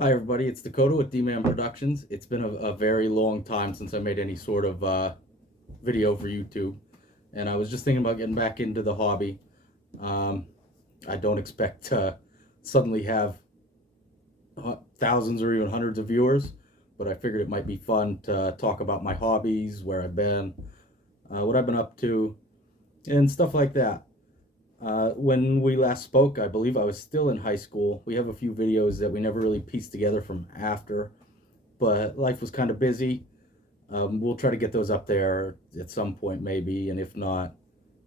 Hi everybody, it's Dakota with D-Man Productions. It's been a very long time since I made any sort of video for YouTube, and I was just thinking about getting back into the hobby. Um, I don't expect to suddenly have thousands or even hundreds of viewers, but I figured it might be fun to talk about my hobbies, where I've been, what I've been up to, and stuff like that. When we last spoke, I believe I was still in high school. We have a few videos that we never really pieced together from after, but life was kind of busy. We'll try to get those up there at some point, maybe, and if not,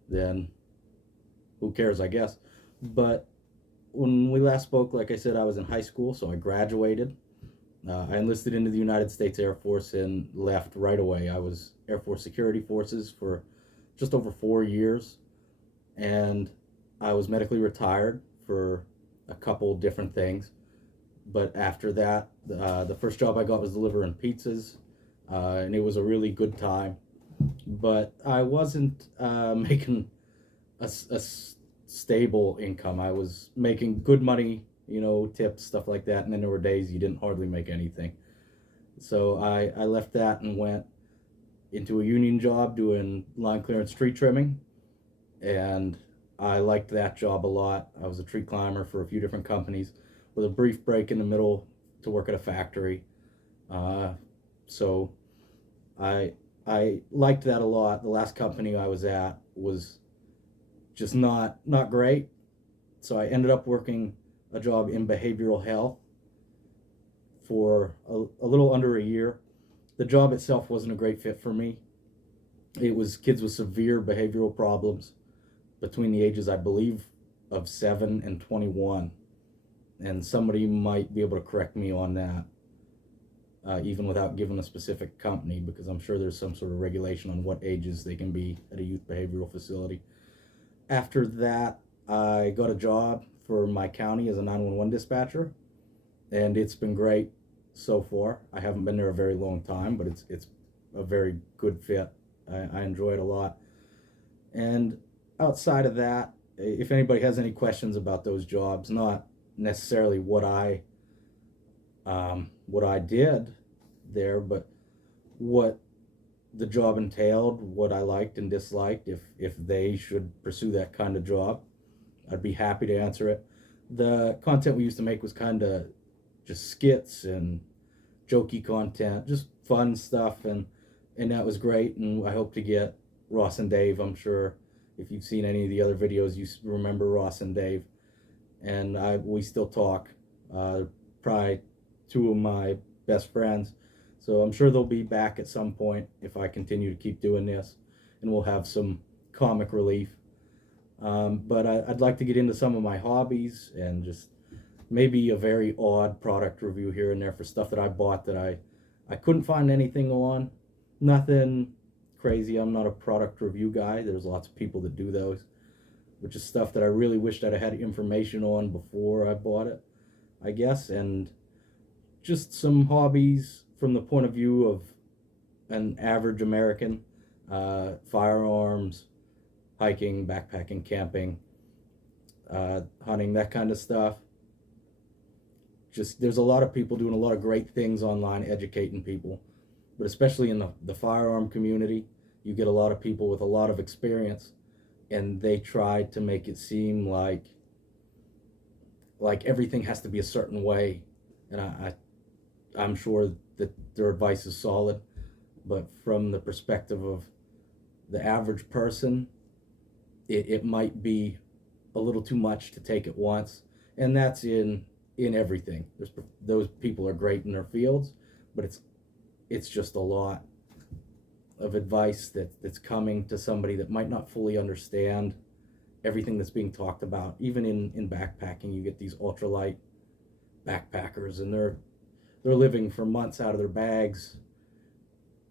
then who cares, I guess. But when we last spoke, like I said, I was in high school, so I graduated. I enlisted into the United States Air Force and left right away. I was Air Force Security Forces for just over 4 years, and I was medically retired for a couple different things. But after that, the first job I got was delivering pizzas, and it was a really good time. But I wasn't making a stable income. I was making good money, tips, stuff like that, and then there were days you didn't hardly make anything. So I left that and went into a union job doing line clearance tree trimming, and I liked that job a lot. I was a tree climber for a few different companies with a brief break in the middle to work at a factory. Uh, so I I liked that a lot. The last company I was at was just not great. So I ended up working a job in behavioral health for a little under a year. The job itself wasn't a great fit for me. It was kids with severe behavioral problems between the ages, I believe, of 7 and 21. And somebody might be able to correct me on that, even without giving a specific company, because I'm sure there's some sort of regulation on what ages they can be at a youth behavioral facility. After that, I got a job for my county as a 911 dispatcher, and it's been great so far. I haven't been there a very long time, but it's a very good fit. I enjoy it a lot. And outside of that, if anybody has any questions about those jobs, not necessarily what I did there, but what the job entailed, what I liked and disliked, if they should pursue that kind of job, I'd be happy to answer it. The content we used to make was kind of just skits and jokey content, just fun stuff, and that was great. And I hope to get Ross and Dave. I'm sure if you've seen any of the other videos, you remember Ross and Dave, and we still talk. Probably two of my best friends. So I'm sure they'll be back at some point if I continue to keep doing this, and we'll have some comic relief. But I'd like to get into some of my hobbies and just maybe a very odd product review here and there for stuff that I bought that I couldn't find anything on. Nothing crazy. I'm not a product review guy. There's lots of people that do those, which is stuff that I really wished I'd had information on before I bought it, I guess. And just some hobbies from the point of view of an average American: firearms, hiking, backpacking, camping, hunting, that kind of stuff. Just there's a lot of people doing a lot of great things online educating people, but especially in the firearm community, you get a lot of people with a lot of experience, and they try to make it seem like everything has to be a certain way. And I'm sure that their advice is solid, but from the perspective of the average person, it might be a little too much to take at once, and that's in everything. Those people are great in their fields, but it's just a lot of advice that's coming to somebody that might not fully understand everything that's being talked about. Even in backpacking, you get these ultralight backpackers, and they're living for months out of their bags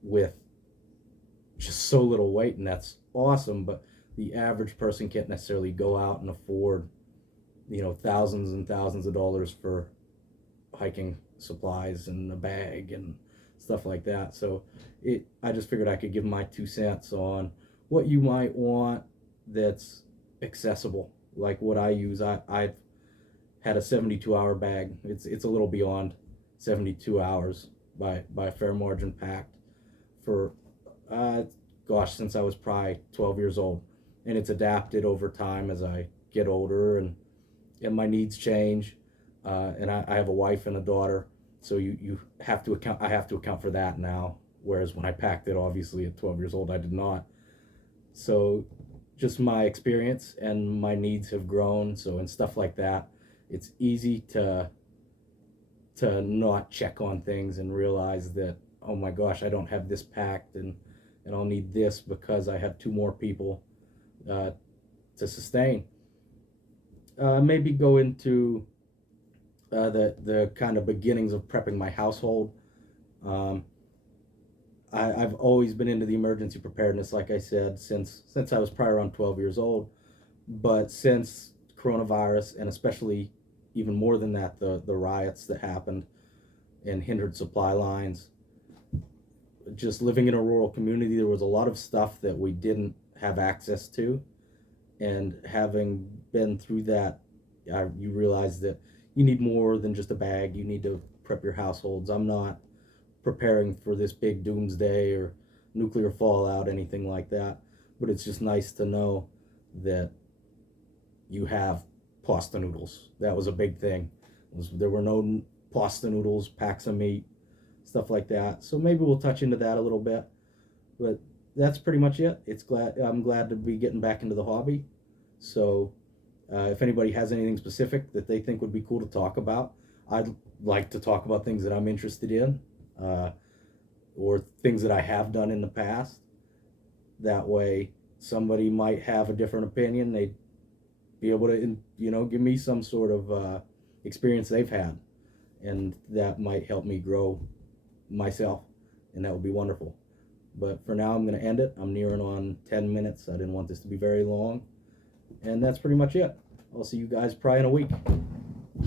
with just so little weight, and that's awesome. But the average person can't necessarily go out and afford thousands and thousands of dollars for hiking supplies and a bag and stuff like that. So I just figured I could give my 2 cents on what you might want that's accessible, like what I use. I've had a 72-hour bag. It's a little beyond 72 hours by Fair Margin packed for gosh, since I was probably 12 years old, and it's adapted over time as I get older and my needs change, and I have a wife and a daughter, so you have to account. I have to account for that now. Whereas when I packed it, obviously at 12 years old, I did not. So just my experience and my needs have grown. So and stuff like that, it's easy to not check on things and realize that, oh my gosh, I don't have this packed, and I'll need this because I have two more people to sustain. Maybe go into the kind of beginnings of prepping my household. Um, I've always been into the emergency preparedness, like I said, since I was probably around 12 years old. But since coronavirus, and especially even more than that, the riots that happened and hindered supply lines, just living in a rural community, there was a lot of stuff that we didn't have access to. And having been through that, you realize that you need more than just a bag. You need to prep your households. I'm not preparing for this big doomsday or nuclear fallout, anything like that. But it's just nice to know that you have pasta noodles. That was a big thing. There were no pasta noodles, packs of meat, stuff like that. So maybe we'll touch into that a little bit. But that's pretty much it. I'm glad to be getting back into the hobby. So if anybody has anything specific that they think would be cool to talk about, I'd like to talk about things that I'm interested in, or things that I have done in the past. That way, somebody might have a different opinion. They'd be able to, give me some sort of experience they've had, and that might help me grow myself, and that would be wonderful. But for now, I'm going to end it. I'm nearing on 10 minutes. I didn't want this to be very long. And that's pretty much it. I'll see you guys probably in a week.